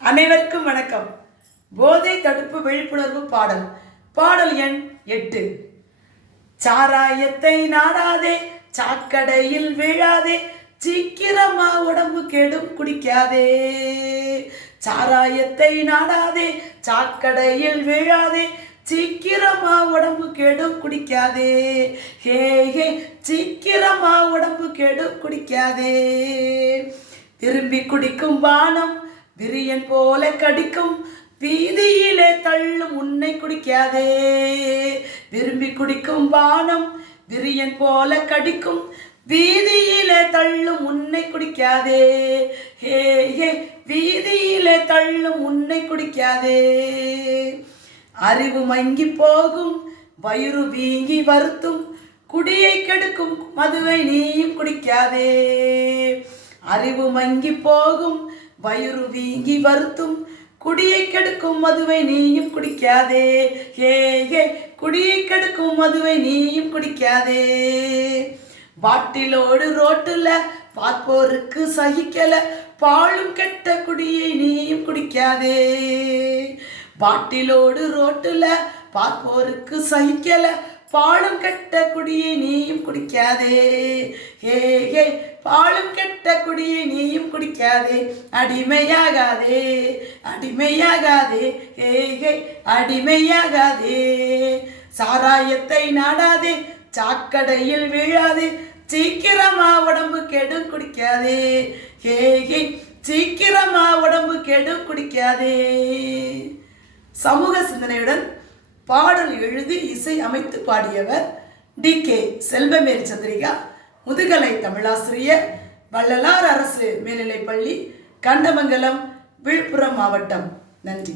அனைவருக்கும் வணக்கம். போதை தடுப்பு விழிப்புணர்வு பாடல். பாடல் எண் 8. சாராயத்தை நாடாதே, சாக்கடையில் விழாதே, சீக்கிரமா உடம்பு கெடும் குடிக்காதே. சாராயத்தை நாடாதே, சாக்கடையில் விழாதே, சீக்கிரமா உடம்பு கெடும் குடிக்காதே. ஹே ஹே, சீக்கிரமா உடம்பு கெடும் குடிக்காதே. திரும்பி குடிக்கும் பானம் விரியன் போல கடிக்கும், வீதியிலே தள்ளும் உன்னை குடிக்காதே. விரும்பி குடிக்கும் பானம் விரியன் போல கடிக்கும், வீதியிலே தள்ளும் உன்னை குடிக்காதே. ஹே ஹே, வீதியிலே தள்ளும் உன்னை குடிக்காதே. அறிவு மங்கி போகும், வயிறு வீங்கி வருத்தும், குடியை கெடுக்கும் மதுவை நீயும் குடிக்காதே. அறிவு மங்கி போகும், வயிறு வீங்கி வருத்தும், குடியை கெடுக்கும் மதுவை நீயும் குடிக்காதே. ஹே ஹே, குடியை கெடுக்கும் மதுவை நீயும் குடிக்காதே. பாட்டிலோடு ரோட்டுல பார்ப்போருக்கு சகிக்கல, பாலும் கெட்ட குடியை நீயும் குடிக்காதே. பாட்டிலோடு ரோட்டுல பார்ப்போருக்கு சகிக்கல, பாலும் கெட்ட குடியை நீயும் குடிக்காதே. ஹே ஹே, பாலும் கெட்ட குடியை நீயும் குடிக்காதே. அடிமையாகாதே, அடிமையாகாதே. ஹே ஹே, அடிமையாகாதே. சாராயத்தை நாடாதே, சாக்கடையில் விழாதே, சீக்கிரமா உடம்பு கெடும் குடிக்காதே. ஹே ஹே, சீக்கிரமா உடம்பு கெடும் குடிக்காதே. சமூக சிந்தனையுடன் பாடல் எழுதி இசை அமைத்து பாடியவர் DK செல்வமேரி சந்திரிகா, முதுகலை தமிழாசிரியர், வள்ளலார் அரசு மேல்நிலைப்பள்ளி, கண்டமங்கலம், விழுப்புரம் மாவட்டம். நன்றி.